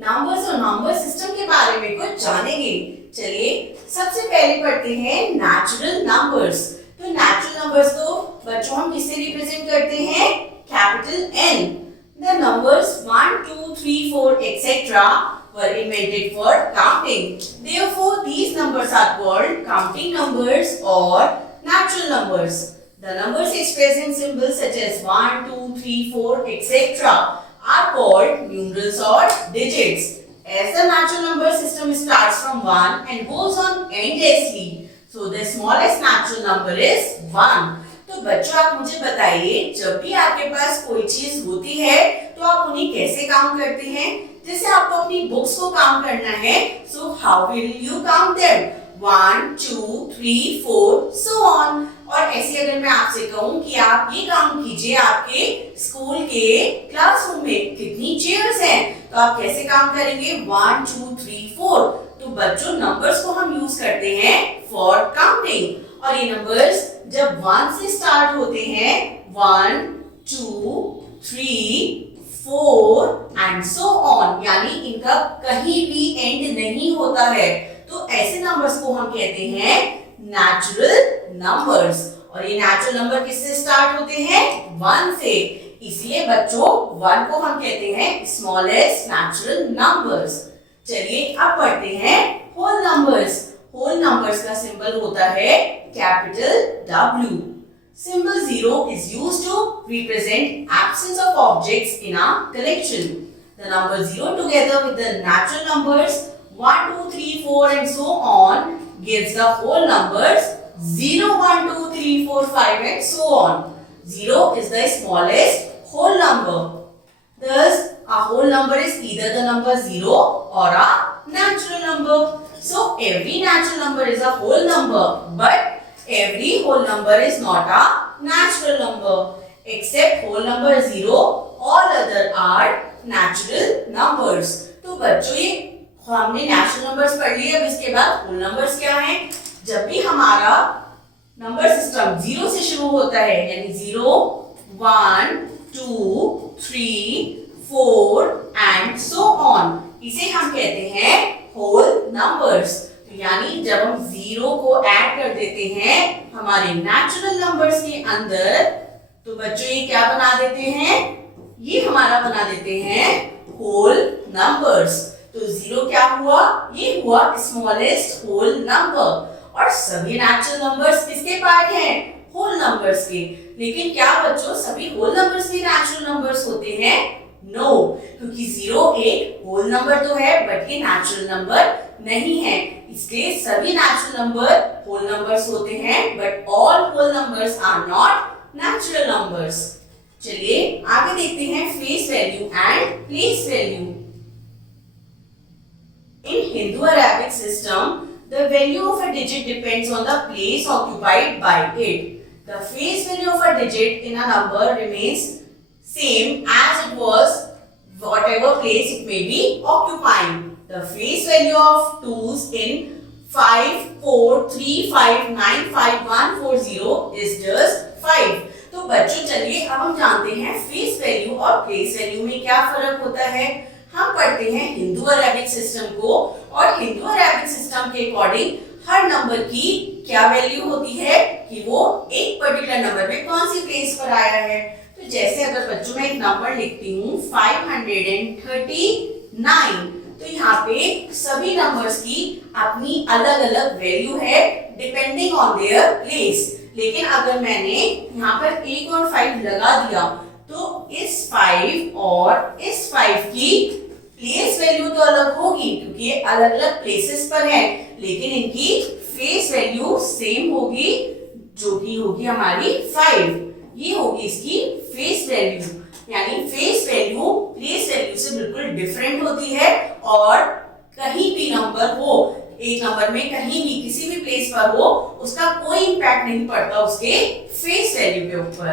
Numbers और number system के बारे में कुछ जानेंगे। चलिए सबसे पहले पढ़ते हैं नेचुरल नंबर्स। तो नेचुरल नंबर्स को बच्चों हम किससे रिप्रेजेंट करते हैं? Capital N। The numbers 1, 2, 3, 4, etc. were invented for counting. Therefore, these numbers are called counting numbers or natural numbers. The numbers expressed in symbols such as 1, 2, 3, 4, etc. are called numerals or digits. As the natural number system starts from 1 and goes on endlessly, so the smallest natural number is 1. तो बच्चों आप मुझे बताइए, जब भी आपके पास कोई चीज होती है तो आप उन्हें कैसे काउंट करते हैं? जैसे आपको अपनी बुक्स को काउंट करना है, so how will you count them? 1, 2, 3, 4 so on. और ऐसे अगर मैं आपसे कहूँ कि आप ये काउंट कीजिए आपके स्कूल के क्लासरूम में कितनी चेयर्स हैं, तो आप कैसे काउंट करेंगे? 1, 2, 3, 4। तो बच्चों नंबर्स को हम यूज करते हैं फॉर काउंटिंग, और ये नंबर्स जब 1 से स्टार्ट होते हैं, 1, 2, 3, 4 एंड सो ऑन, यानी इनका कहीं भी एंड नहीं होता है, तो ऐसे नंबर्स को हम कहते हैं नेचुरल नंबर्स। और ये नेचुरल नंबर किससे स्टार्ट होते हैं? 1 से। इसलिए बच्चों 1 को हम कहते हैं स्मॉलेस्ट नेचुरल नंबर्स। चलिए अब पढ़ते हैं होल नंबर्स। होल नंबर्स का सिंबल होता है capital W. Symbol 0 is used to represent absence of objects in a collection. The number 0 together with the natural numbers 1, 2, 3, 4 and so on gives the whole numbers 0, 1, 2, 3, 4, 5 and so on. 0 is the smallest whole number. Thus, a whole number is either the number 0 or a natural number. So, every natural number is a whole number, but every whole number is not a natural number. Except whole number 0, all other are natural numbers. तो बच्चों ये हमने natural numbers पढ़ लिए, अब इसके बाद whole numbers क्या हैं? जब भी हमारा नंबर सिस्टम 0 से शुरू होता है, यानी 0, 1, 2, 3, 4 एंड सो ऑन, इसे हम कहते हैं होल नंबर्स। यानी जब हम 0 को ऐड कर देते हैं हमारे नेचुरल नंबर्स के अंदर, तो बच्चों ये क्या बना देते हैं? ये हमारा बना देते हैं होल नंबर्स। तो 0 क्या हुआ? ये हुआ स्मॉलेस्ट होल नंबर। और सभी नेचुरल नंबर्स किसके पार्ट हैं? होल नंबर्स के। लेकिन क्या बच्चों सभी होल नंबर्स भी नेचुरल नंबर्स होते हैं? नो, क्योंकि 0 एक होल नंबर तो है बट ये नेचुरल नंबर नहीं है, इसलिए सभी नेचुरल नंबर होल नंबर्स होते हैं, but all whole numbers are not natural numbers. चलिए आगे देखते हैं face value and place value. In Hindu-Arabic system, the value of a digit depends on the place occupied by it. The face value of a digit in a number remains same as it was whatever place it may be occupying. The face value of 2's in 5, 4, 3, 5, 9, 5, 1, 4, 0 is just 5. तो बच्चों चलिए अब हम जानते हैं face value और place value में क्या फर्क होता है। हम पढ़ते हैं हिंदू अरेबिक सिस्टम को, और हिंदू अरेबिक सिस्टम के अकॉर्डिंग हर नंबर की क्या वैल्यू होती है कि वो एक पर्टिकुलर नंबर में कौन सी प्लेस पर आया है। तो जैसे अगर बच्चों मैं एक नंबर लिखती हूँ 539, तो यहाँ पे सभी नंबर्स की अपनी अलग अलग वैल्यू है डिपेंडिंग ऑन देयर प्लेस। लेकिन अगर मैंने यहाँ पर 1 और 5 लगा दिया, तो इस 5 और इस 5 की प्लेस वैल्यू तो अलग होगी क्योंकि ये अलग अलग प्लेसेस पर है, लेकिन इनकी फेस वैल्यू सेम होगी, जो कि होगी हमारी 5। ये होगी इसकी फेस वैल्यू। यानी फेस वैल्यू प्लेस वैल्यू से बिल्कुल डिफरेंट होती है, और कहीं भी नंबर हो, एक नंबर में कहीं भी किसी भी प्लेस पर हो, उसका कोई इंपैक्ट नहीं पड़ता उसके फेस वैल्यू के ऊपर।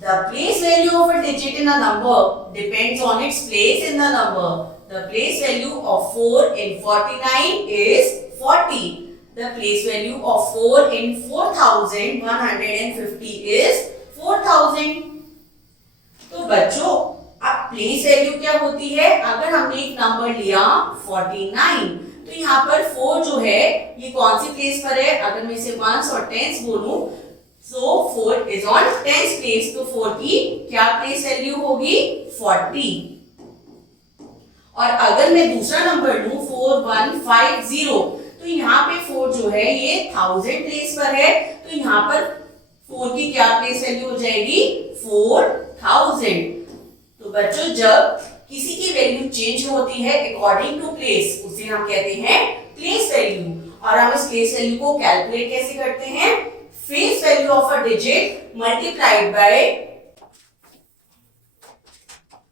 The place value of a digit in a number depends on its place in the number. The place value of 4 in 49 is 40. The place value of 4 in 4150 is 4000. तो बच्चों अब place value क्या होती है, अगर हमने एक नंबर लिया 49 तो यहाँ पर 4 जो है ये कौन सी प्लेस पर है, अगर मैं इसे वंस और टेंस बोलूं सो 4 इज ऑन टेंस प्लेस, तो 4 की क्या प्लेस वैल्यू होगी 40। और अगर मैं दूसरा नंबर लूं 4150 तो यहाँ पे 4 जो है ये 1000 प्लेस पर है, तो यहाँ पर 4 की क्या प्लेस वैल्यू हो जाएगी 4000। तो बच्चों जब किसी की वैल्यू चेंज होती है अकॉर्डिंग टू प्लेस उसे हम कहते हैं प्लेस वैल्यू। और हम इस प्लेस वैल्यू को कैलकुलेट कैसे करते हैं, face value of a digit multiplied by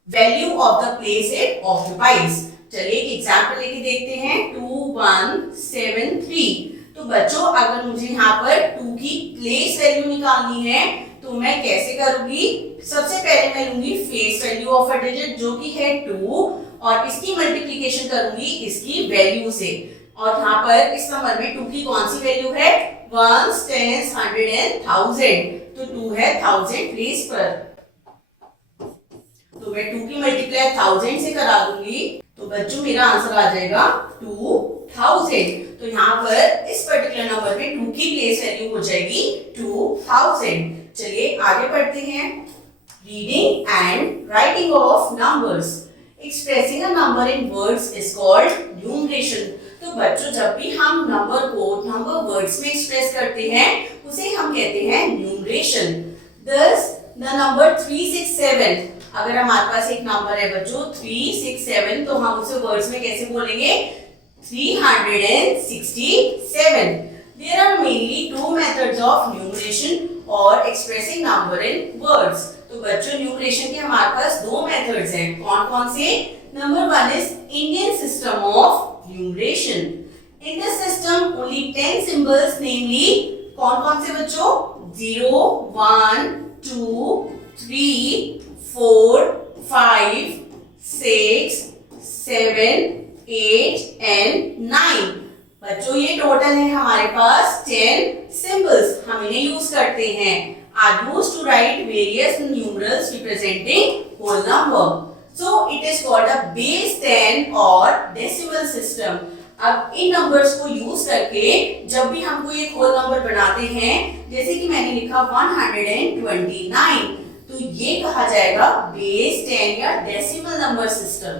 value of the place it occupies. चलिए एक एग्जांपल लेके देखते हैं 2173। तो बच्चों अगर मुझे यहाँ पर 2 की प्लेस वैल्यू निकालनी है तो मैं कैसे करूंगी, सबसे पहले मैं लूंगी face value of a digit जो कि है 2 और इसकी मल्टीप्लिकेशन करूंगी इसकी वैल्यू से। और यहाँ पर इस नंबर में 2 की कौन सी वैल्यू है, वंस, टेंस, 100 एंड 1000, तो 2 है 1000 प्लेस पर, तो मैं 2 की मल्टीप्लाई 1000 से करा दूंगी, तो बच्चों मेरा आंसर आ जाएगा 2000। तो यहाँ पर इस पर्टिकुलर नंबर में 2 की प्लेस वैल्यू हो जाएगी 2000। चलिए आगे पढ़ते हैं, reading and writing of numbers. Expressing a number in words is called numeration. तो बच्चों जब भी हम नंबर को नंबर वर्ड्स में एक्सप्रेस करते हैं उसे हम कहते हैं न्यूमरेशन। दस द नंबर 367, अगर हमारे पास एक नंबर है बच्चों 367 तो हम उसे वर्ड्स में कैसे बोलेंगे 367। There are mainly 2 methods of numeration or expressing number in words. तो बच्चों न्यूमरेशन के हमारे पास 2 मेथड्स हैं, कौन कौन से, number 1 is Indian system of numeration. In this system only 10 symbols, namely कौन कौन से बच्चों 0, 1, 2, 3, 4, 5, 6, 7, 8 and 9। बच्चों ये टोटल है हमारे पास 10 symbols, हम इन्हें यूज करते हैं, are used to write various numerals representing whole number. So it is called a base 10 और decimal system. अब इन नंबर्स को यूज करके जब भी हम कोई एक होल नंबर बनाते हैं, जैसे कि मैंने लिखा 129, तो ये कहा जाएगा बेस 10 या decimal number system.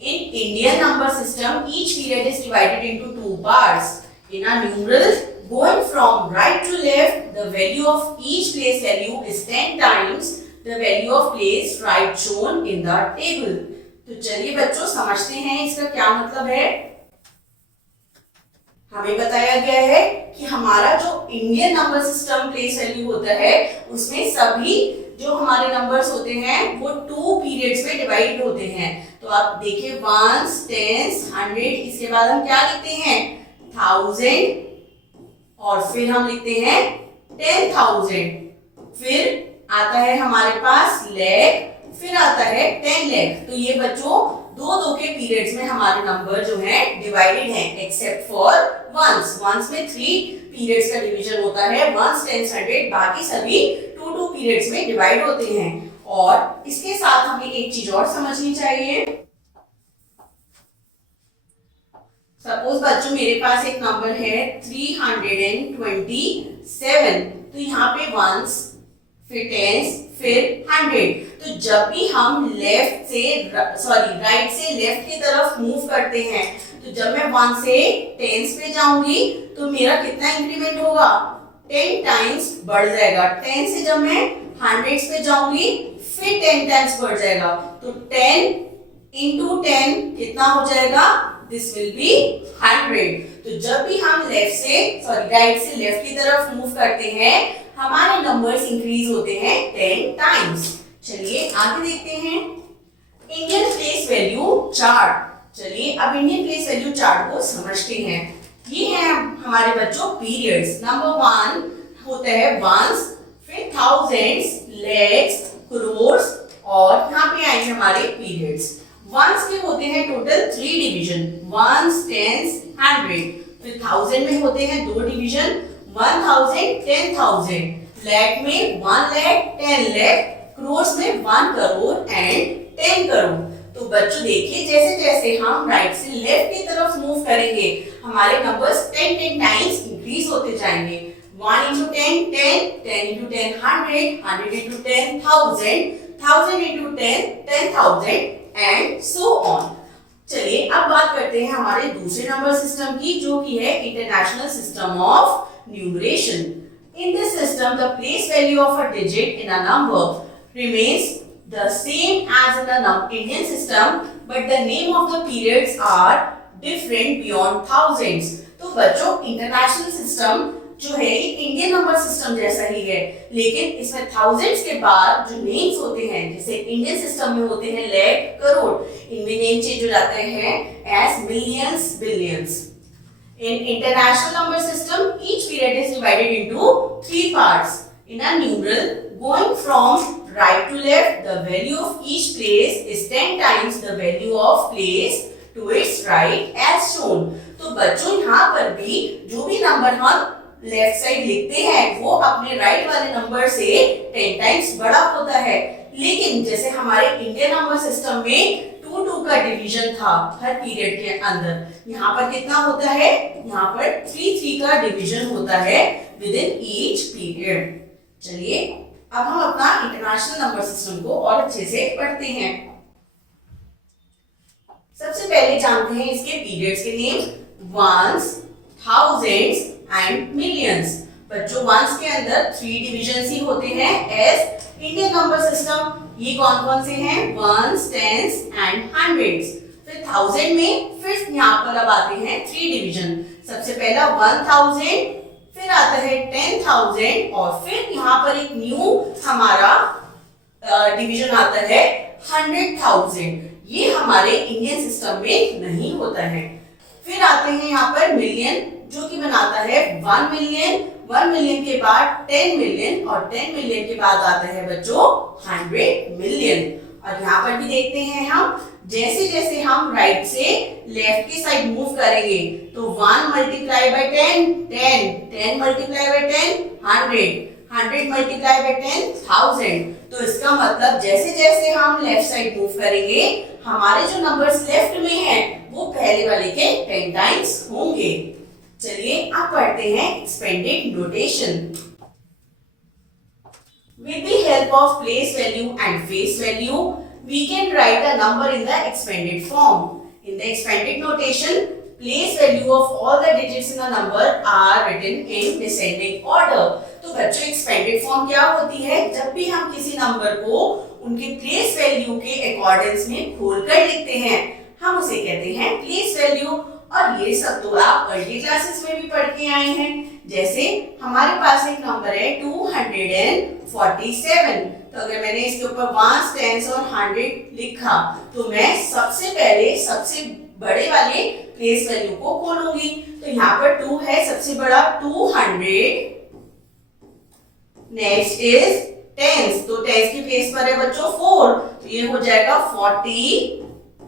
In Indian number system, each period is divided into 2 parts. In a numeral, going from right to left, the value of each place value is 10 times the value of place right shown in the table. तो चलिए बच्चों समझते हैं इसका क्या मतलब है। हमें बताया गया है कि हमारा जो Indian number system place value होता है उसमें सभी जो हमारे नंबर्स होते हैं वो 2 पीरियड्स में डिवाइड होते हैं। तो आप देखिए वंस, टेंस, 100, इसके बाद हम क्या लिखते हैं 1000 और फिर हम लिखते हैं 10,000, फिर आता है हमारे पास लैख, फिर आता है 10 लाख। तो ये बच्चों 2 के पीरियड्स में हमारे नंबर जो हैं डिवाइडेड हैं एक्सेप्ट फॉर वंस। वंस में 3 पीरियड्स का डिवीजन होता है, वंस, टेंस, 100, बाकी सभी 2 पीरियड्स में डिवाइड होते हैं। और इसके साथ हमें एक चीज और समझनी चाहिए। सपोज बच्चों मेरे पास एक नंबर है 327, तो यहाँ पे वंस, फिर टेंस, फिर 100। तो जब भी हम राइट से लेफ्ट की तरफ मूव करते हैं, तो जब मैं 1 से टेंस पे जाऊंगी तो मेरा कितना इंक्रीमेंट होगा 10 टाइम्स बढ़ जाएगा। 10 से जब मैं 100 पे जाऊंगी फिर 10 टाइम्स बढ़ जाएगा, तो 10 into 10 कितना हो जाएगा, दिस विल बी 100। तो जब भी हम राइट से लेफ्ट की तरफ मूव करते हैं हमारे नंबर्स इंक्रीज होते हैं 10 टाइम्स। चलिए आगे देखते हैं इंडियन प्लेस वैल्यू चार्ट। चलिए अब इंडियन प्लेस वैल्यू चार्ट को समझते हैं। ये है हमारे बच्चों पीरियड्स। नंबर 1 होता है वंस, फिर थाउजेंड्स, लैक्स, क्रोर्स और यहाँ पे आएंगे हमारे पीरियड्स। वंस के होते हैं टोटल 3 डिवीजन, वंस, टेंस, 100। फिर 1000 में होते हैं 2 डिवीजन, 1000, 10,000। लैख में 1 लाख, 10 लाख, करोड़ में 1 करोड़ एंड 10 करोड़। तो बच्चों देखिए जैसे जैसे हम राइट से लेफ्ट की तरफ मूव करेंगे हमारे नंबर्स 10 टाइम्स इंक्रीज होते जाएंगे। 1 into 10 10, 10 into 10 100, 100 into 10 1000, 1000 into 10 10,000 and so on। चलिए अब बात करते हैं हमारे दूसरे नंबर सिस्टम की जो कि है international system of numeration. In this system, the place value of a digit in a number remains the same as in the Indian system, but the name of the periods are different beyond thousands। तो बच्चों international system जो है ये Indian number system जैसा ही है, लेकिन इसमें thousands के बाद जो नेम्स होते हैं जैसे इंडियन सिस्टम में होते हैं लाख करोड़, इनमें नेम चेंज हो जाते हैं as millions billions. In international number system, each period is divided into 3 parts. In a numeral, going from right to left, the value of each place is 10 times the value of place to its right as shown। तो बच्चों यहाँ पर भी जो भी number हम left side लिखते हैं वो अपने राइट वाले नंबर से 10 टाइम्स बड़ा होता है, लेकिन जैसे हमारे इंडियन नंबर सिस्टम में 2 का डिवीजन था हर पीरियड के अंदर, यहाँ पर कितना होता है, यहाँ पर 3 का डिवीजन होता है विद इन ईच पीरियड। चलिए अब हम अपना इंटरनेशनल नंबर सिस्टम को और अच्छे से पढ़ते हैं। सबसे पहले जानते हैं इसके पीरियड्स के name, ones, thousands and millions. बच्चों वंस के अंदर 3 डिविजन ही होते हैं एज इंडियन नंबर सिस्टम। ये कौन कौन से हैं, वंस, टेंस एंड हंड्रेड्स। फिर थाउजेंड में फिर यहाँ पर अब आते हैं 3 डिवीजन। सबसे पहला 1000, फिर आता है 10,000 और फिर यहाँ पर एक न्यू हमारा डिवीजन आता है 100,000। ये हमारे इंडियन सिस्टम में नहीं होता है। फिर आते हैं यहाँ पर मिलियन जो कि बनाता है 1 मिलियन, 1 मिलियन के बाद 10 मिलियन और 10 मिलियन के बाद आता है बच्चों 100 मिलियन। और यहाँ पर भी देखते हैं हम जैसे जैसे हम राइट से लेफ्ट की साइड मूव करेंगे तो 1 multiply by 10 10, 10 multiply by 10 100, 100 multiply by 10 1000। तो इसका मतलब जैसे जैसे हम लेफ्ट साइड मूव करेंगे हमारे जो नंबर्स लेफ्ट में हैं वो पहले वाले के 10 टाइम्स होंगे। चलिए अब पढ़ते हैं expanded notation. With the help of place value and face value, we can write a number in the expanded form. In the expanded notation, place value of all the digits in a number are written in descending order। तो बच्चों expanded form क्या होती है, जब भी हम किसी number को उनके प्लेस वैल्यू के अकॉर्डिंग्स में खोलकर लिखते हैं हम उसे कहते हैं प्लेस वैल्यू। और ये सब तो आप अर्ली क्लासेस में भी पढ़ के आए हैं। जैसे हमारे पास एक नंबर है 247। तो अगर मैंने इसके ऊपर वंस, टेंस और 100 लिखा तो मैं सबसे पहले सबसे बड़े वाले प्लेस वैल्यू को खोलूंगी। तो यहाँ पर 2 है सबसे बड़ा 200, नेक्स्ट इज टेंस, तो टेंस की प्लेस पर है बच्चों 4, तो ये हो जाएगा 40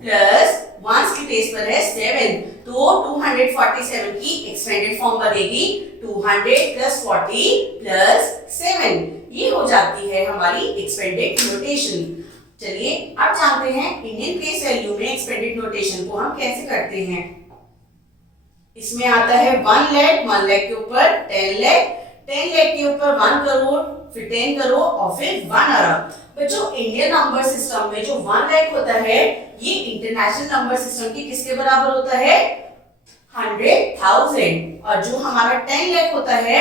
प्लस वंस की प्लेस पर है 7, तो 247 की एक्सपेंडेड फॉर्म बनेगी 200 प्लस 40 प्लस 7। ये हो जाती है हमारी एक्सपेंडेड नोटेशन। चलिए अब जानते हैं इंडियन प्लेस वैल्यू में एक्सपेंडेड नोटेशन को हम कैसे करते हैं। इसमें आता है 1 लाख, 1 लाख के ऊपर 10 लाख, 10 लाख के ऊपर 1 करोड़, फिर 10 करोड़ और फिर 1 अरब। बच्चों इंडियन नंबर सिस्टम में जो 1 लाख होता है ये इंटरनेशनल नंबर सिस्टम के किसके बराबर होता है, 100,000। और जो हमारा 10 लाख होता है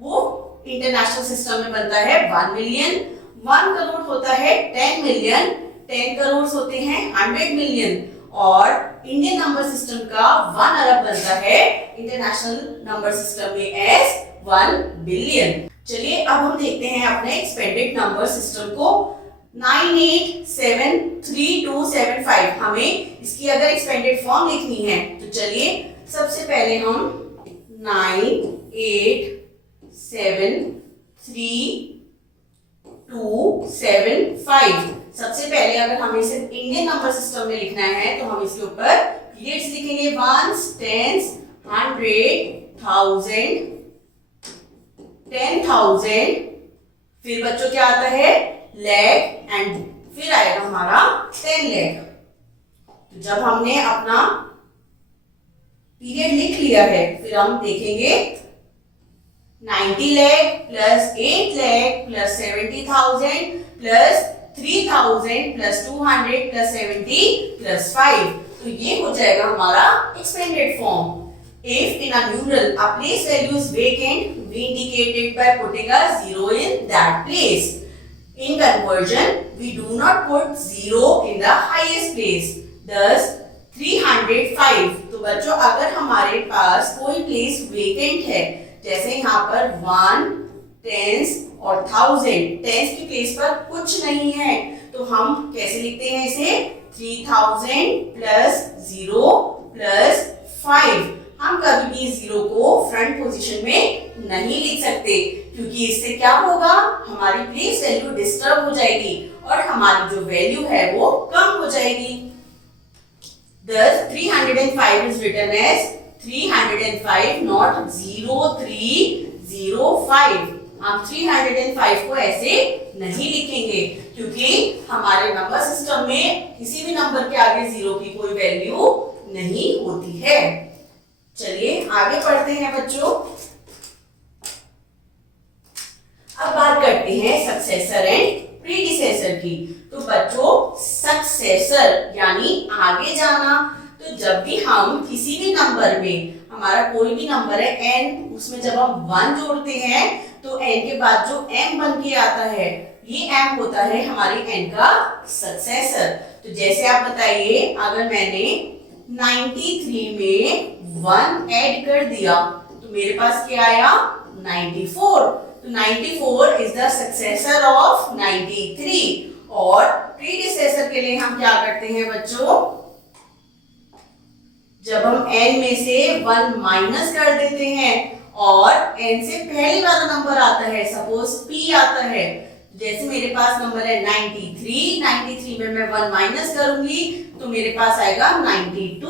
वो इंटरनेशनल सिस्टम में बनता है 1 मिलियन, 1 करोड़ होता है 10 मिलियन, 10 करोड़ होते हैं 100 मिलियन और इंडियन नंबर सिस्टम का 1 अरब बनता है इंटरनेशनल नंबर सिस्टम में एज 1 बिलियन। चलिए अब हम देखते हैं अपने एक्सपेंडेड नंबर सिस्टम को। 987327 हमें इसकी अगर एक्सपेंडेड फॉर्म लिखनी है तो चलिए सबसे पहले हम 987327 सबसे पहले अगर हमें इसे इंडियन नंबर सिस्टम में लिखना है तो हम इसके ऊपर पीरियड्स लिखेंगे, वंस, टेंस, 100, 1000, 10,000। फिर बच्चों क्या आता है lakh एंड फिर आएगा हमारा 10 lakh। तो जब हमने अपना पीरियड लिख लिया है फिर हम देखेंगे 90 lakh plus 8 lakh plus 70,000 plus 3,000 plus 200 plus 70 plus 5। तो ये हो जाएगा हमारा expanded form. If in a numeral a place value is vacant, we indicate it by putting a zero in that place. In conversion, we do not put zero in the highest place. Thus, 305। तो बच्चों अगर हमारे पास कोई place vacant है, जैसे यहाँ पर 1, tense और 1000, टेंस की प्लेस पर कुछ नहीं है, तो हम कैसे लिखते हैं इसे? 3000 प्लस 0 प्लस 5। हम कभी भी जीरो को फ्रंट पोजीशन में नहीं लिख सकते, क्योंकि इससे क्या होगा, हमारी प्लेस वैल्यू डिस्टर्ब हो जाएगी और हमारी जो वैल्यू है वो कम हो जाएगी। Thus 305 is written as 305 not 0305। हम 305 को ऐसे नहीं लिखेंगे, क्योंकि हमारे नंबर सिस्टम में किसी भी नंबर के आगे जीरो की कोई वैल्यू नहीं होती है। चलिए आगे पढ़ते हैं बच्चों। अब बात करते हैं सक्सेसर एंड प्रीडिसेसर की। तो बच्चों सक्सेसर यानी आगे जाना। तो जब भी हम किसी भी नंबर में, हमारा कोई भी नंबर है n, उसमें जब हम 1 जोड़ते हैं तो n के बाद जो m बन के आता है, ये m होता है हमारे n का सक्सेसर। तो जैसे आप बताइए, अगर मैंने 93 में 1 ऐड कर दिया तो मेरे पास क्या आया? 94। तो 94 इज द सक्सेसर ऑफ 93। और प्रीडिसेसर के लिए हम क्या करते हैं बच्चों? जब हम n में से 1 माइनस कर देते हैं और n से पहले वाला नंबर आता है, सपोज p आता है, जैसे मेरे पास नंबर है 93 में मैं 1 माइनस करूंगी तो मेरे पास आएगा 92।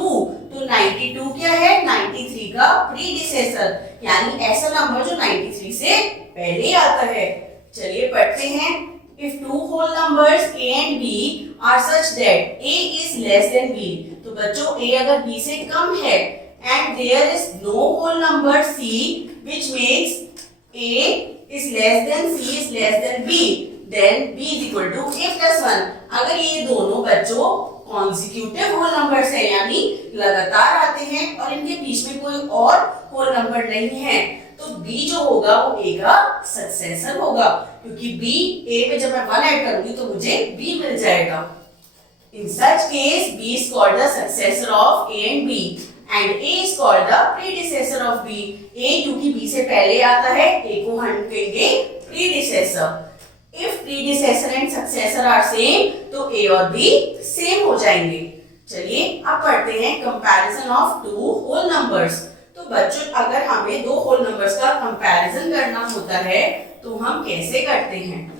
तो 92 क्या है? 93 का प्रीडिसेसर, यानी ऐसा नंबर जो 93 से पहले आता है। चलिए पढ़ते हैं। If two whole numbers a and b are such that a is less than b, तो बच्चों a अगर b से कम है and there is no whole number c which makes a is less than c is less than b, then b is equal to a plus 1। अगर ये दोनों बच्चों consecutive whole numbers है, यानी लगातार आते हैं और इनके बीच में कोई और होल नंबर नहीं है, तो b जो होगा वो a का सक्सेसर होगा, क्योंकि b a पे जब मैं 1 ऐड करूंगी तो मुझे b मिल जाएगा। In such case, b is called the successor of a and b and a is called the predecessor of b। a क्योंकि b से पहले आता है, a को हम कहेंगे predecessor। If predecessor and successor are same, तो a और b सेम हो जाएंगे। चलिए अब पढ़ते हैं comparison of two whole numbers. तो बच्चों अगर हमें दो होल नंबर्स का कंपैरिजन करना होता है तो हम कैसे करते हैं?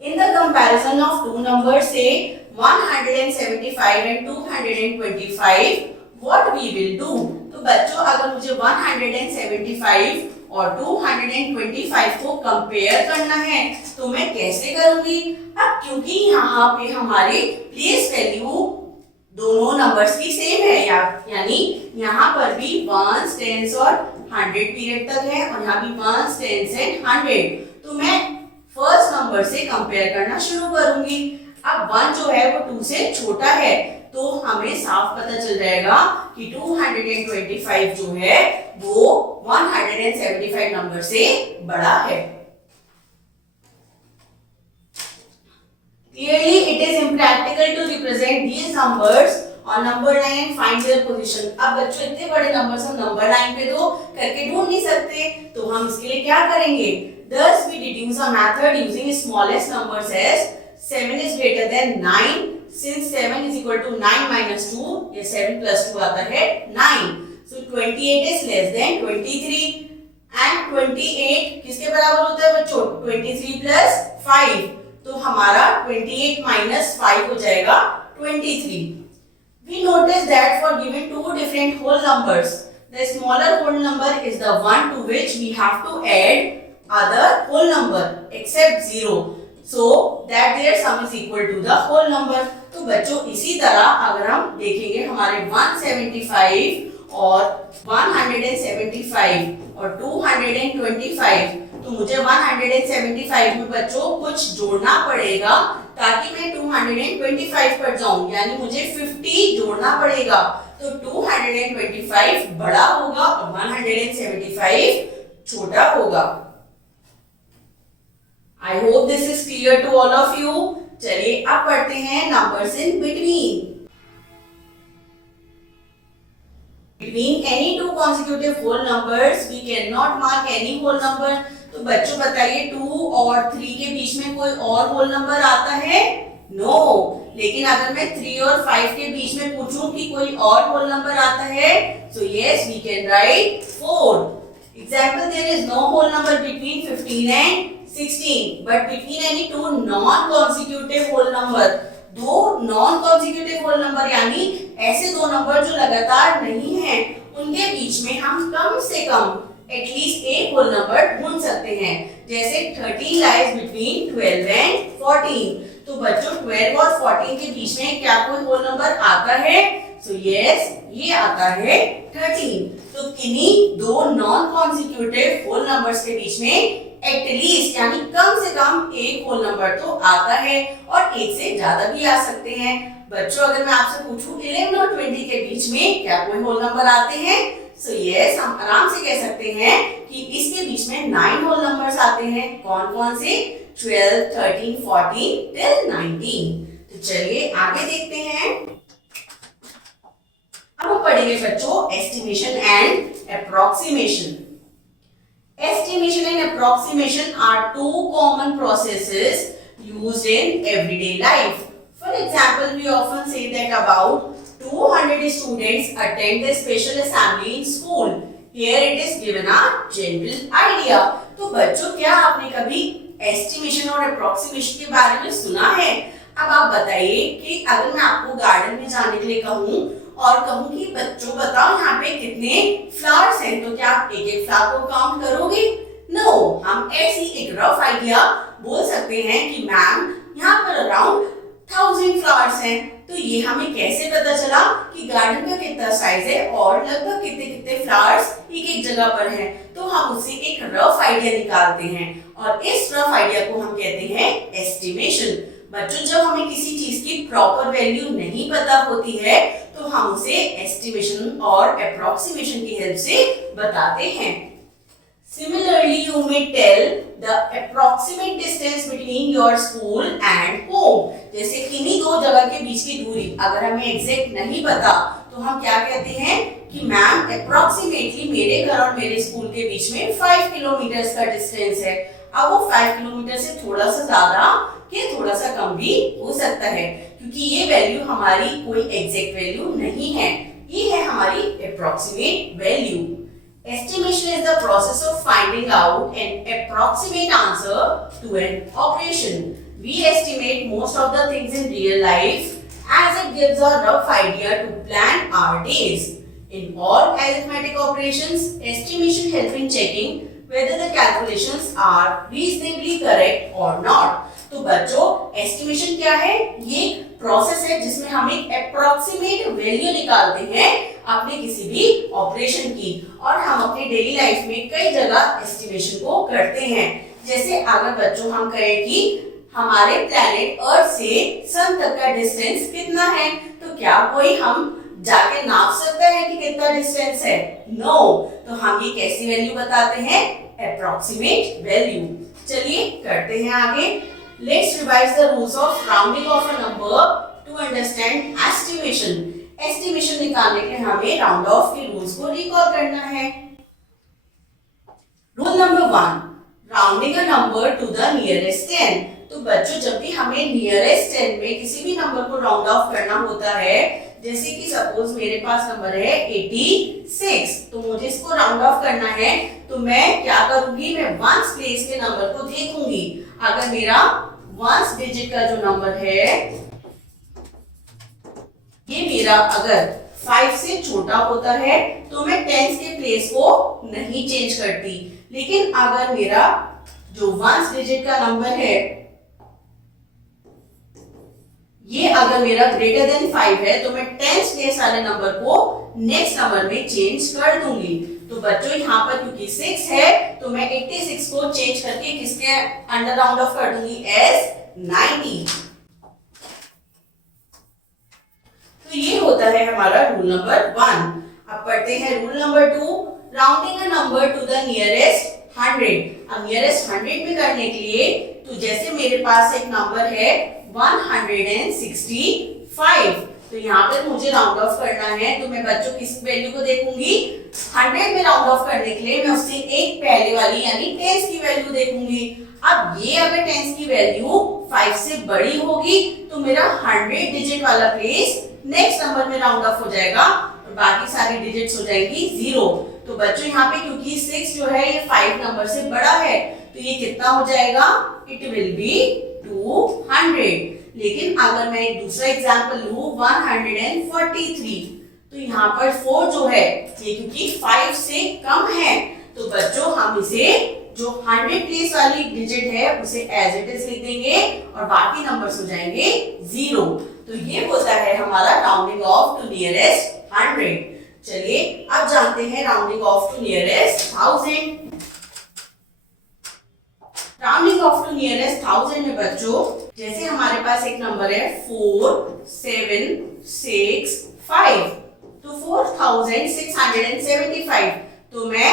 In the comparison of two numbers, say 175 and 225, what we will do? तो बच्चों अगर मुझे 175 और 225 को कंपेयर करना है तो मैं कैसे करूंगी? अब क्योंकि यहाँ पे हमारे प्लेस वैल्यू दोनों नंबर्स की सेम है, यानी यहाँ पर भी 1s, 10s और 100 पीरियड तक है और यहाँ भी 1s, 10s एंड 100। तो मैं फर्स्ट नंबर से कंपेयर करना शुरू करूंगी। अब 1 जो है वो 2 से छोटा है, तो हमें साफ पता चल जाएगा कि 225 जो है वो 175 नंबर से बड़ा है। Clearly, it is impractical to represent these numbers on number line and find their position। अब बच्चों इतने बड़े नंबर्स हम नंबर लाइन पे तो करके ढूंढ नहीं सकते, तो हम इसके लिए क्या करेंगे? Thus, we deduce a method using smallest numbers as 7 is greater than 9, since 7 is equal to 9 minus 2, ये 7 plus 2 आता है 9, so 28 is less than 23 and 28 किसके बराबर होता है बच्चों? 23 plus 5, तो हमारा 28 minus 5 हो जाएगा 23। We notice that for given two different whole numbers, the smaller whole number is the one to which we have to add other whole number except 0 so that their sum is equal to the whole number। तो बच्चों इसी तरह अगर हम देखेंगे हमारे 175 और 175 और 225, तो मुझे 175 में बच्चों कुछ जोड़ना पड़ेगा ताकि मैं 225 पर जाऊं, यानी मुझे 50 जोड़ना पड़ेगा। तो 225 बड़ा होगा और 175 छोटा होगा। I hope this is clear to all of you. चलिए अब पढ़ते हैं numbers in between. Between any two consecutive whole numbers, we cannot mark any whole number। तो बच्चों बताइए 2 और 3 के बीच में कोई और होल नंबर आता है? नो। लेकिन अगर मैं 3 और 5 के बीच में पूछूं कि कोई और होल नंबर आता है, so yes we can write 4। Example, there is no whole number between 15 and 16, but between any two non-consecutive whole number, दो नॉन कॉन्सिक्यूटिव होल नंबर यानी ऐसे दो नंबर जो लगातार नहीं हैं, उनके बीच में हम कम से कम एटलीस्ट एक होल नंबर ढूंढ सकते हैं। जैसे 13 लाइज बिटवीन 12 एंड 14। तो बच्चों 12 और 14 के बीच में क्या कोई होल नंबर आता है? सो यस, ये आता है 13। तो किन्हीं दो नॉन कॉन्सिक्यूटिव होल नंबर्स के बीच में एटलीस्ट यानी कम से कम एक होल नंबर तो आता है, और एक से ज्यादा भी आ सकते हैं। बच्चों अगर मैं आपसे पूछूं 11 और 20 के बीच में क्या कोई होल नंबर आते हैं? सो यस, हम आराम से कह सकते हैं कि इसके बीच में 9 होल नंबर्स आते हैं। कौन कौन से? 12, 13, 14 till 19। तो चलिए आगे देखते हैं। अब हम पढ़ेंगे बच्चों estimation and approximation. Estimation and approximation are two common processes used in everyday life. For example, we often say that about 200 students attend the special assembly in school. Here it is given a general idea. तो बच्चों क्या आपने कभी estimation और approximation के बारे में सुना है? अब आप बताइए कि अगर मैं आपको गार्डन में जाने के लिए कहूँ और कहूँ कि बच्चों बताओ यहाँ पे कितने फ्लावर्स हैं, तो क्या आप एक एक फ्लावर को काउंट करोगे? नो, हम ऐसी एक रफ आइडिया बोल सकते हैं कि मैम यहाँ पर अराउंड 1000 फ्लावर्स हैं। तो ये हमें कैसे पता चला कि गार्डन का कितना साइज है और लगभग कितने कितने फ्लावर्स एक एक जगह पर हैं? तो हम उससे एक रफ आइडिया निकालते हैं और इस रफ आइडिया को हम कहते हैं एस्टिमेशन। बच्चों जब हमें किसी चीज की प्रॉपर वैल्यू नहीं पता होती है तो हम उसे एस्टिमेशन और अप्रॉक्सीमेशन की हेल्प से बताते हैं। Similarly, you may tell the approximate distance between your school and home। जैसे किन्हीं दो जगह के बीच की दूरी अगर हमें एग्जैक्ट नहीं पता तो हम क्या कहते हैं कि मैम अप्रोक्सीमेटली मेरे घर और मेरे स्कूल के बीच में 5 किलोमीटर का डिस्टेंस है। अब वो 5 किलोमीटर से थोड़ा सा ज्यादा कि थोड़ा सा कम भी हो सकता है, क्योंकि ये वैल्यू हमारी कोई एग्जैक्ट वैल्यू नहीं है, ये है हमारी approximate value. Estimation is the process of finding out an approximate answer to an operation. We estimate most of the things in real life as it gives a rough idea to plan our days. In all arithmetic operations, estimation helps in checking whether the calculations are reasonably correct or not. तो बच्चों estimation क्या है? ये process है जिसमें हम एक approximate value निकालते हैं अपने किसी भी ऑपरेशन की, और हम अपने डेली लाइफ में कई जगह एस्टिमेशन को करते हैं। जैसे अगर बच्चों हम कहें कि हमारे प्लैनेट अर्थ से सन तक का डिस्टेंस कितना है, तो क्या कोई हम जाके नाप सकता है कि कितना डिस्टेंस है? नो। तो हम ये कैसी वैल्यू बताते हैं? Approximate value. चलिए करते हैं आगे। Let's revise the rules of rounding of a number to understand estimation. Estimation निकालने के लिए हमें राउंड ऑफ के रूल्स को रिकॉल करना है। Rule number 1, rounding a number two the nearest 10। तो बच्चों जब भी हमें नियरेस्ट 10 में किसी भी नंबर को राउंड ऑफ करना होता है, जैसे कि सपोज मेरे पास नंबर है 86, तो मुझे इसको राउंड ऑफ करना है, तो मैं क्या करूंगी? मैं वंस प्लेस के नंबर को देखूंगी। अगर मेरा वंस डिजिट का जो नंबर है ये मेरा अगर 5 से छोटा होता है तो मैं टेंस के प्लेस को नहीं चेंज करती, लेकिन अगर मेरा जो वंस डिजिट का नंबर है ये अगर मेरा ग्रेटर देन 5 है तो मैं टेंस प्लेस वाले नंबर को नेक्स्ट नंबर में चेंज कर दूंगी। तो बच्चों यहाँ पर क्योंकि 6 है तो मैं 86 को चेंज करके किसके अंडर राउंड ऑफ कर दूंगी एज 90। तो ये होता है हमारा रूल नंबर 1। अब पढ़ते हैं rule number 2, rounding a number two the nearest 100। अब नियरेस्ट 100 में करने के लिए तो जैसे मेरे पास एक नंबर है 165, तो यहाँ पर मुझे राउंड ऑफ करना है तो मैं बच्चों किस वैल्यू को देखूंगी 100 में राउंड ऑफ करने के लिए मैं उससे एक पहले वाली यानी टेंस की वैल्यू देखूंगी। अब ये अगर टेंस की वैल्यू 5 से बड़ी होगी तो मेरा 100 डिजिट वाला प्लेस नेक्स्ट नंबर में राउंड ऑफ हो जाएगा और बाकी सारी डिजिट्स हो जाएंगी 0। तो बच्चों यहाँ पे क्योंकि 6 जो है ये 5 नंबर से बड़ा है तो ये कितना हो जाएगा, इट विल बी 200। लेकिन अगर मैं एक दूसरा एग्जांपल लूं 143 तो यहाँ पर 4 जो है ये क्योंकि 5 से कम है तो बच्चों हम इसे जो 100 प्लेस वाली डिजिट है उसे एज इट इज लिख देंगे और बाकी नंबर्स हो जाएंगे 0। तो ये होता है हमारा राउंडिंग ऑफ टू नियरेस्ट 100। चलिए अब जानते हैं rounding off to nearest 1000। Rounding off to nearest 1000 में बच्चों जैसे हमारे पास एक नंबर है 4765 तो 4675 तो मैं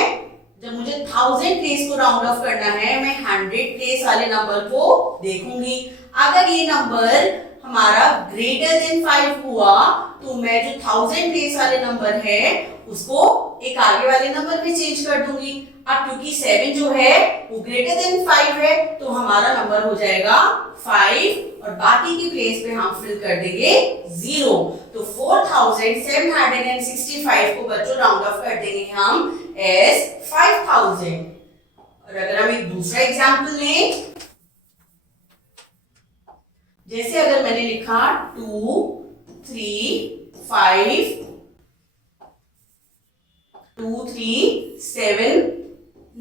जब मुझे 1000 प्लेस को राउंड ऑफ करना है मैं 100 प्लेस वाले नंबर को देखूंगी। अगर ये नंबर हमारा ग्रेटर देन 5 हुआ तो मैं जो 1000 प्लेस वाले नंबर है उसको एक आगे वाले नंबर में चेंज कर दूंगी। अब क्योंकि 7 जो है वो ग्रेटर देन 5 है तो हमारा नंबर हो जाएगा 5 और बाकी की प्लेस पे हम फिल कर देंगे 0। तो 4765 को बच्चों राउंड ऑफ कर देंगे हम एज 5000। और अगर हम एक दूसरा एग्जांपल लें जैसे अगर मैंने लिखा 2 3 5 2 3 7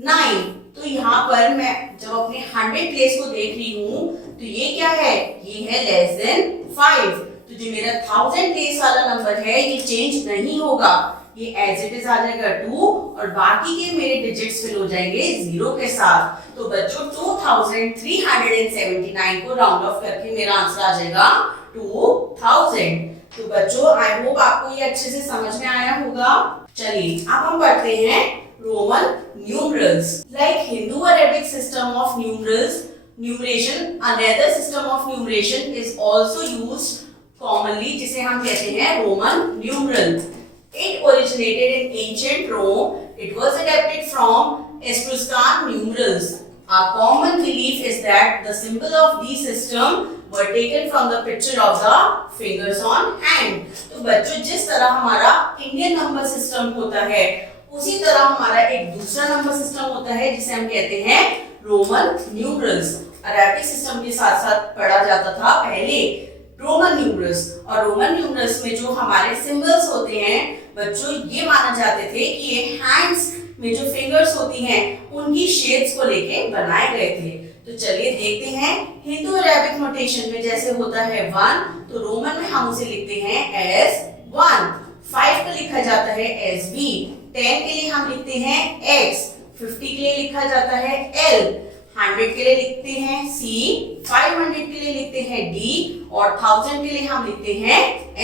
9 तो यहाँ पर मैं जब अपने 100 प्लेस को देख रही हूँ तो ये क्या है, ये है लेस देन 5। तो जो मेरा 1000 प्लेस वाला नंबर है ये चेंज नहीं होगा, ये एज इट इज आ जाएगा 2 और बाकी के मेरे डिजिट्स फिल हो जाएंगे 0 के साथ। तो बच्चों 2379 को राउंड ऑफ करके मेरा आंसर आ जाएगा 2000। तो बच्चों आई होप आपको ये अच्छे से समझ में आया होगा। चलिए अब हम पढ़ते हैं Roman numerals. Like Hindu Arabic system of numeration another system of numeration is also used commonly जिसे हम कहते हैं Roman numeral. It originated in ancient Rome. It was adapted from Etruscan numerals. A common belief is that the symbol of these system were taken from the picture of the fingers on hand. तो बच्चों जिस तरह हमारा Indian number system होता है उसी तरह हमारा एक दूसरा नंबर सिस्टम होता है जिसे हम कहते हैं रोमन न्यूमरल्स। अरेबिक सिस्टम के साथ साथ पढ़ा जाता था पहले रोमन न्यूमरल्स। और रोमन न्यूमरल्स में जो हमारे सिंबल्स होते हैं बच्चों ये माना जाते थे कि ये हैंड्स में जो फिंगर्स होती हैं उनकी शेप्स को लेके बनाए गए थे। तो चलिए देखते हैं हिंदू अरेबिक नोटेशन में जैसे होता है 1 तो रोमन में हम उसे लिखते हैं एज 1। 5 को लिखा जाता है एज B, 10 के लिए हम लिखते हैं X, 50 के लिए लिखा जाता है L, 100 के लिए लिखते हैं C, 500 के लिए लिखते हैं D और 1000 के लिए हम लिखते हैं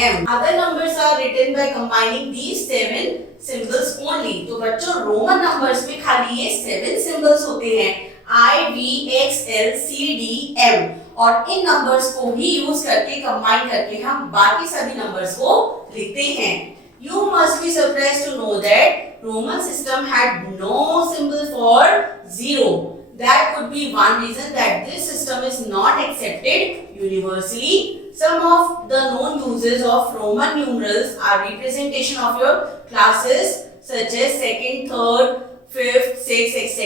M। Other numbers are written by combining these 7 symbols only। तो बच्चों रोमन नंबर्स में खाली ये 7 सिंबल्स होते हैं I, V, X, L, C, D, M और इन नंबर्स को ही यूज करके कंबाइन करके हम बाकी सभी नंबर्स को लिखते हैं। You must be surprised to know that Roman system had no symbol for 0. That could be one reason that this system is not accepted universally. Some of the known uses of Roman numerals are representation of your classes such as 2nd, 3rd, 5th, 6th, etc.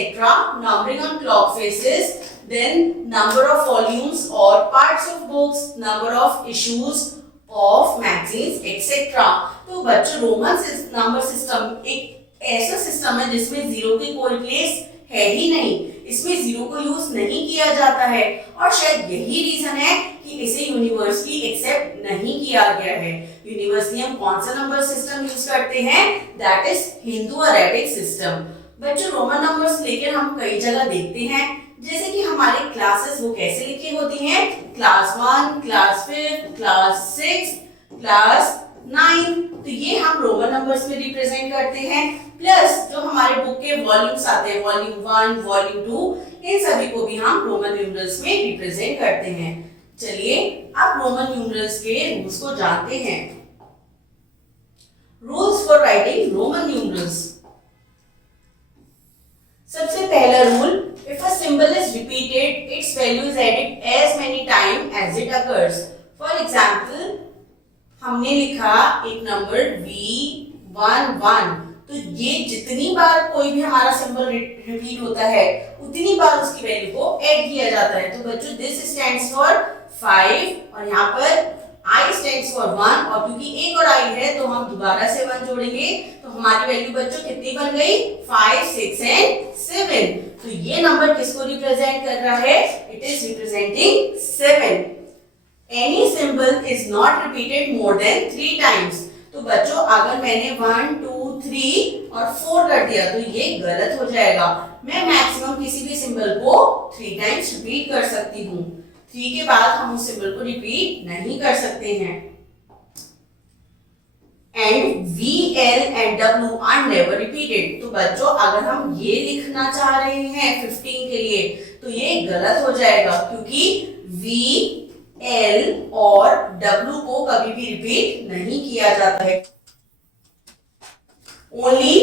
Numbering on clock faces, then number of volumes or parts of books, number of issues of magazines, etc. तो बच्चों Roman number system एक ऐसा system है जिसमें 0 की कोई place है ही नहीं, इसमें जीरो को यूज नहीं किया जाता है और शायद यही रीजन है कि इसे यूनिवर्सली एक्सेप्ट नहीं किया गया है। यूनिवर्सली हम कौन सा नंबर सिस्टम यूज करते हैं? That is Hindu Arabic system. बच्चों रोमन नंबर्स लेकर हम कई जगह देखते हैं, जैसे कि हमारे क्लासेस वो कैसे लिखी होती हैं? Class 1, class 5, class 6, class 9। तो ये हम रोमन नंबर्स में रिप्रेजेंट करते हैं। प्लस जो हमारे बुक के वॉल्यूम्स आते हैं, वॉल्यूम 1, वॉल्यूम 2, इन सभी को भी हम रोमन न्यूमरल्स में रिप्रेजेंट करते हैं। चलिए अब रोमन न्यूमरल्स के रूल्स को जानते हैं। Rules for writing Roman numerals. सबसे पहला rule, if a symbol is repeated its value is added as many time as it occurs. For example हमने लिखा एक नंबर V11, तो ये जितनी बार कोई भी हमारा सिंबल रिपीट होता है उतनी बार उसकी वैल्यू को ऐड किया जाता है। तो बच्चों दिस स्टैंड्स फॉर 5 और यहाँ पर I स्टैंड्स फॉर 1, और क्योंकि एक और I है तो हम दोबारा से 1 जोड़ेंगे, तो हमारी वैल्यू बच्चों कितनी बन गई? 5, 6 एंड 7। तो ये नंबर किसको रिप्रेजेंट कर रहा है? It is representing 7। Any symbol is not repeated more than 3 times. तो बच्चों अगर मैंने 1, 2, 3 और 4 कर दिया तो ये गलत हो जाएगा। मैं मैक्सिमम किसी भी सिंबल को 3 टाइम्स रिपीट कर सकती हूँ। 3 के बाद हम उस सिंबल को रिपीट नहीं कर सकते हैं। And V, L and W are never repeated. तो बच्चों अगर हम ये लिखना चाह रहे हैं 15 के लिए तो ये गलत हो जाएगा, क्योंकि V, L और W को कभी भी रिपीट नहीं किया जाता है। Only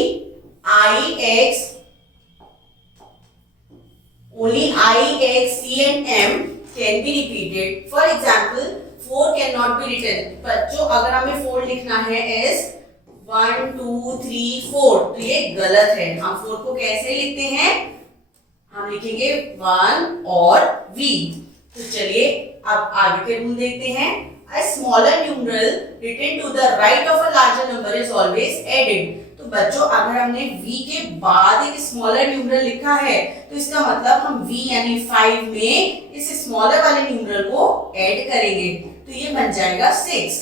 I, X, C and M can be repeated. For example, 4 cannot be written. बच्चों अगर हमें 4 लिखना है as 1, 2, 3, 4 तो ये गलत है। हम 4 को कैसे लिखते हैं? हम लिखेंगे 1 और V। तो चलिए अब आगे के रूल देखते हैं। A smaller numeral written to the right of a larger number is always added. तो बच्चों अगर हमने V के बाद एक स्मॉलर न्यूमरल लिखा है तो इसका मतलब हम V यानी 5 में इस स्मॉलर वाले न्यूमरल को ऐड करेंगे, तो ये बन जाएगा 6।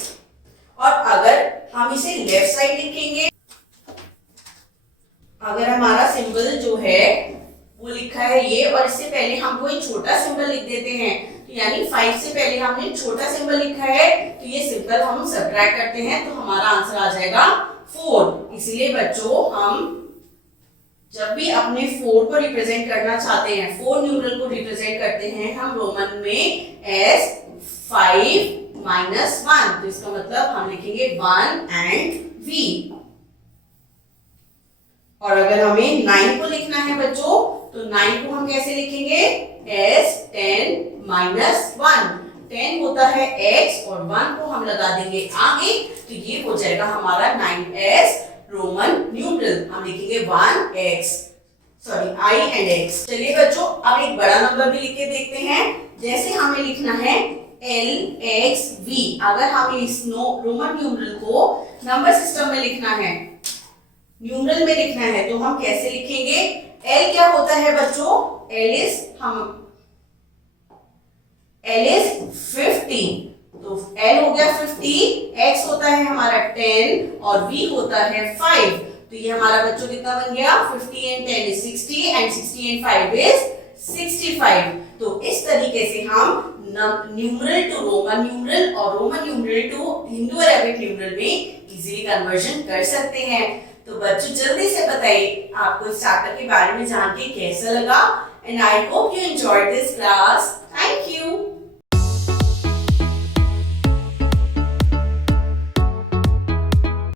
और अगर हम इसे लेफ्ट साइड लिखेंगे, अगर हमारा सिंबल जो है वो लिखा है ये और इससे पहले हम कोई छोटा सिंबल लिख देते हैं, तो यानी 5 से पहले हमने छोटा सिंबल लिखा है तो ये सिंबल हम सब्ट्रैक्ट करते हैं तो हमारा आंसर आ जाएगा 4। इसलिए बच्चों हम जब भी अपने 4 को रिप्रेजेंट करना चाहते हैं, 4 न्यूमरल को रिप्रेजेंट करते हैं हम रोमन में एज 5 माइनस 1, तो इसका मतलब हम लिखेंगे 1 एंड V। और अगर हमें 9 को लिखना है बच्चों तो 9 को हम कैसे लिखेंगे? As 10 minus 1। 10 होता है x और 1 को हम लगा देंगे आगे, तो ये हो जाएगा हमारा 9s रोमन न्यूमरल। हम लिखेंगे 1x, sorry I and x। चलिए बच्चों अब एक बड़ा नंबर भी लिख के देखते हैं। जैसे हमें लिखना है LXV, अगर हमें इस रोमन न्यूमरल को नंबर सिस्टम में लिखना है, न्यूमरल में लिखना है, तो हम कैसे लिखेंगे? L क्या होता है बच्चों? L इज 50, तो L हो गया 50, X होता है हमारा 10 और V होता है 5, तो ये हमारा बच्चों कितना बन गया? 50 and 10 is 60 and 60 and 5 is 65। तो इस तरीके से हम न्यूमरल टू रोमन न्यूमरल और Roman numeral to Hindu Arabic numeral में इजीली कन्वर्जन कर सकते हैं। तो बच्चों जल्दी से बताइए आपको इस चैप्टर के बारे में जान के कैसा लगा, and I hope you enjoyed this class.